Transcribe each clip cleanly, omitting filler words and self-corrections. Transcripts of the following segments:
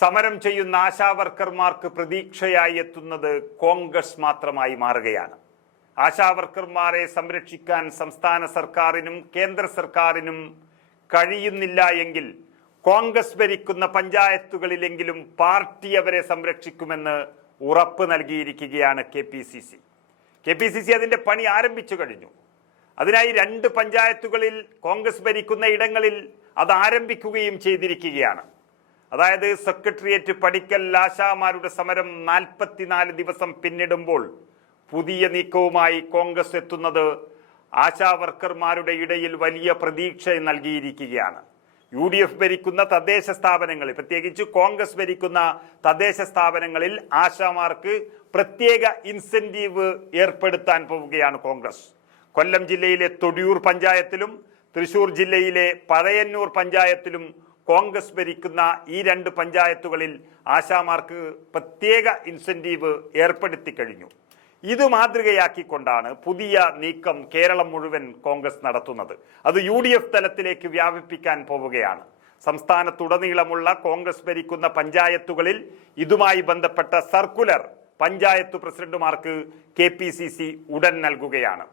സമരം ചെയ്യുന്ന ആശാവർക്കർമാർക്ക് പ്രതീക്ഷയായി എത്തുന്നത് കോൺഗ്രസ് മാത്രമായി മാറുകയാണ്. ആശാവർക്കർമാരെ സംരക്ഷിക്കാൻ സംസ്ഥാന സർക്കാരിനും കേന്ദ്ര സർക്കാരിനും കഴിയുന്നില്ല എങ്കിൽ കോൺഗ്രസ് ഭരിക്കുന്ന പഞ്ചായത്തുകളിലെങ്കിലും പാർട്ടി അവരെ സംരക്ഷിക്കുമെന്ന് ഉറപ്പ് നൽകിയിരിക്കുകയാണ് KPCC അതിന്റെ പണി ആരംഭിച്ചു കഴിഞ്ഞു. അതിനായി 2 പഞ്ചായത്തുകളിൽ കോൺഗ്രസ് ഭരിക്കുന്ന ഇടങ്ങളിൽ അത് ആരംഭിക്കുകയും ചെയ്തിരിക്കുകയാണ്. അതായത് സെക്രട്ടേറിയറ്റ് പടിക്കൽ ആശാമാരുടെ സമരം 44 ദിവസം പിന്നിടുമ്പോൾ പുതിയ നീക്കവുമായി കോൺഗ്രസ് എത്തുന്നത് ആശാവർക്കർമാരുടെ ഇടയിൽ വലിയ പ്രതീക്ഷ നൽകിയിരിക്കുകയാണ്. UDF ഭരിക്കുന്ന തദ്ദേശ സ്ഥാപനങ്ങളിൽ, പ്രത്യേകിച്ച് കോൺഗ്രസ് ഭരിക്കുന്ന തദ്ദേശ സ്ഥാപനങ്ങളിൽ ആശാമാർക്ക് പ്രത്യേക ഇൻസെന്റീവ് ഏർപ്പെടുത്താൻ പോവുകയാണ് കോൺഗ്രസ്. കൊല്ലം ജില്ലയിലെ തൊടിയൂർ പഞ്ചായത്തിലും തൃശൂർ ജില്ലയിലെ പഴയന്നൂർ പഞ്ചായത്തിലും കോൺഗ്രസ് ഭരിക്കുന്ന ഈ 2 പഞ്ചായത്തുകളിൽ ആശാമാർക്ക് പ്രത്യേക ഇൻസെന്റീവ് ഏർപ്പെടുത്തി കഴിഞ്ഞു. ഇത് മാതൃകയാക്കിക്കൊണ്ടാണ് പുതിയ നീക്കം കേരളം മുഴുവൻ കോൺഗ്രസ് നടത്തുന്നത്. അത് UDF തലത്തിലേക്ക് വ്യാപിപ്പിക്കാൻ പോവുകയാണ്. സംസ്ഥാനത്തുടനീളമുള്ള കോൺഗ്രസ് ഭരിക്കുന്ന പഞ്ചായത്തുകളിൽ ഇതുമായി ബന്ധപ്പെട്ട സർക്കുലർ പഞ്ചായത്ത് പ്രസിഡന്റുമാർക്ക് KPCC ഉടൻ നൽകുകയാണ്.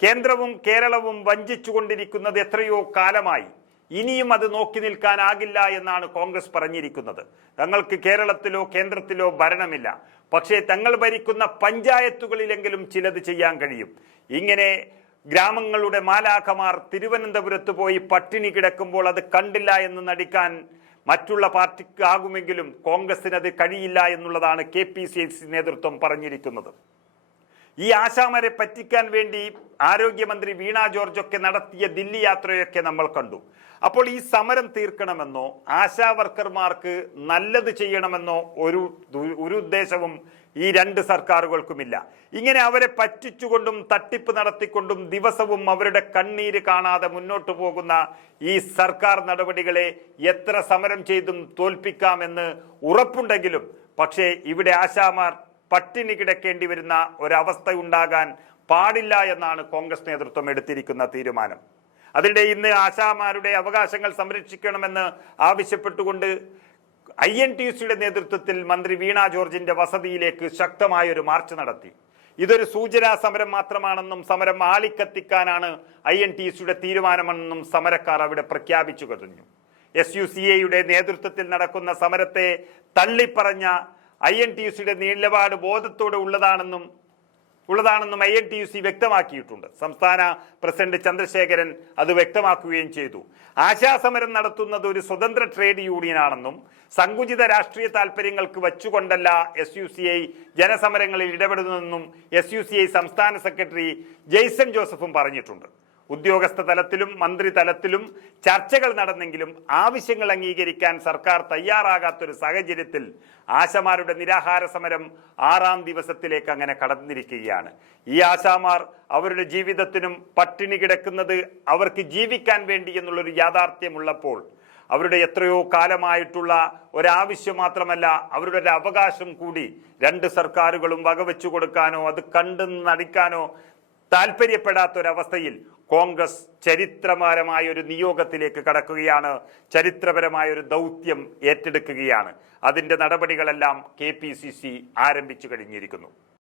കേന്ദ്രവും കേരളവും വഞ്ചിച്ചുകൊണ്ടിരിക്കുന്നത് എത്രയോ കാലമായി. ഇനിയും അത് നോക്കി നിൽക്കാനാകില്ല എന്നാണ് കോൺഗ്രസ് പറഞ്ഞിരിക്കുന്നത്. തങ്ങൾക്ക് കേരളത്തിലോ കേന്ദ്രത്തിലോ ഭരണമില്ല, പക്ഷേ തങ്ങൾ ഭരിക്കുന്ന പഞ്ചായത്തുകളിലെങ്കിലും ചിലത് ചെയ്യാൻ കഴിയും. ഇങ്ങനെ ഗ്രാമങ്ങളുടെ മാലാഖമാർ തിരുവനന്തപുരത്ത് പോയി പട്ടിണി കിടക്കുമ്പോൾ അത് കണ്ടില്ല എന്ന് നടിക്കാൻ മറ്റുള്ള പാർട്ടിക്ക് ആകുമെങ്കിലും കോൺഗ്രസിന് അത് കഴിയില്ല എന്നുള്ളതാണ് KPCC നേതൃത്വം പറഞ്ഞിരിക്കുന്നത്. ഈ ആശാമാരെ പറ്റിക്കാൻ വേണ്ടി ആരോഗ്യമന്ത്രി വീണ ജോർജൊക്കെ നടത്തിയ ദില്ലി യാത്രയൊക്കെ നമ്മൾ കണ്ടു. അപ്പോൾ ഈ സമരം തീർക്കണമെന്നോ ആശാവർക്കർമാർക്ക് നല്ലത് ചെയ്യണമെന്നോ ഒരു ഉദ്ദേശവും ഈ 2 സർക്കാരുകൾക്കുമില്ല. ഇങ്ങനെ അവരെ പറ്റിച്ചുകൊണ്ടും തട്ടിപ്പ് നടത്തിക്കൊണ്ടും ദിവസവും അവരുടെ കണ്ണീര് കാണാതെ മുന്നോട്ട് പോകുന്ന ഈ സർക്കാർ നടപടികളെ എത്ര സമരം ചെയ്തും തോൽപ്പിക്കാമെന്ന് ഉറപ്പുണ്ടെങ്കിലും പക്ഷേ ഇവിടെ ആശാമാർ പട്ടിണി കിടക്കേണ്ടി വരുന്ന ഒരവസ്ഥ ഉണ്ടാകാൻ പാടില്ല എന്നാണ് കോൺഗ്രസ് നേതൃത്വം എടുത്തിരിക്കുന്ന തീരുമാനം. അതിനിടെ ഇന്ന് ആശാമാരുടെ അവകാശങ്ങൾ സംരക്ഷിക്കണമെന്ന് ആവശ്യപ്പെട്ടുകൊണ്ട് INTUCയുടെ നേതൃത്വത്തിൽ മന്ത്രി വീണ ജോർജിന്റെ വസതിയിലേക്ക് ശക്തമായൊരു മാർച്ച് നടത്തി. ഇതൊരു സൂചനാ സമരം മാത്രമാണെന്നും സമരം ആളിക്കത്തിക്കാനാണ് INTUCയുടെ തീരുമാനമെന്നും സമരക്കാർ അവിടെ പ്രഖ്യാപിച്ചു കഴിഞ്ഞു. SUCAയുടെ നേതൃത്വത്തിൽ നടക്കുന്ന സമരത്തെ തള്ളിപ്പറഞ്ഞ INTUCയുടെ നിലപാട് ബോധത്തോടെ ഉള്ളതാണെന്നും INTUC വ്യക്തമാക്കിയിട്ടുണ്ട്. സംസ്ഥാന പ്രസിഡന്റ് ചന്ദ്രശേഖരൻ അത് വ്യക്തമാക്കുകയും ചെയ്തു. ആശാസമരം നടത്തുന്നത് ഒരു സ്വതന്ത്ര ട്രേഡ് യൂണിയനാണെന്നും സങ്കുചിത രാഷ്ട്രീയ താല്പര്യങ്ങൾക്ക് വച്ചുകൊണ്ടല്ല SUCA ജനസമരങ്ങളിൽ ഇടപെടുന്നതെന്നും SUCA സംസ്ഥാന സെക്രട്ടറി ജെയ്സൺ ജോസഫും പറഞ്ഞിട്ടുണ്ട്. ഉദ്യോഗസ്ഥ തലത്തിലും മന്ത്രി തലത്തിലും ചർച്ചകൾ നടന്നെങ്കിലും ആവശ്യങ്ങൾ അംഗീകരിക്കാൻ സർക്കാർ തയ്യാറാകാത്തൊരു സാഹചര്യത്തിൽ ആശാമാരുടെ നിരാഹാര സമരം 6ാം ദിവസത്തിലേക്ക് അങ്ങനെ കടന്നിരിക്കുകയാണ്. ഈ ആശാമാർ അവരുടെ ജീവിതത്തിനും പട്ടിണി കിടക്കുന്നത് അവർക്ക് ജീവിക്കാൻ വേണ്ടി എന്നുള്ളൊരു യാഥാർത്ഥ്യമുള്ളപ്പോൾ അവരുടെ എത്രയോ കാലമായിട്ടുള്ള ഒരാവശ്യം മാത്രമല്ല, അവരുടെ ഒരു അവകാശം കൂടി 2 സർക്കാരുകളും വകവെച്ചു കൊടുക്കാനോ അത് കണ്ടു നടിക്കാനോ താല്പര്യപ്പെടാത്തൊരവസ്ഥയിൽ കോൺഗ്രസ് ചരിത്രപരമായ ഒരു നിയോഗത്തിലേക്ക് കടക്കുകയാണ്. ചരിത്രപരമായ ഒരു ദൗത്യം ഏറ്റെടുക്കുകയാണ്. അതിന്റെ നടപടികളെല്ലാം KPCC ആരംഭിച്ചു കഴിഞ്ഞിരിക്കുന്നു.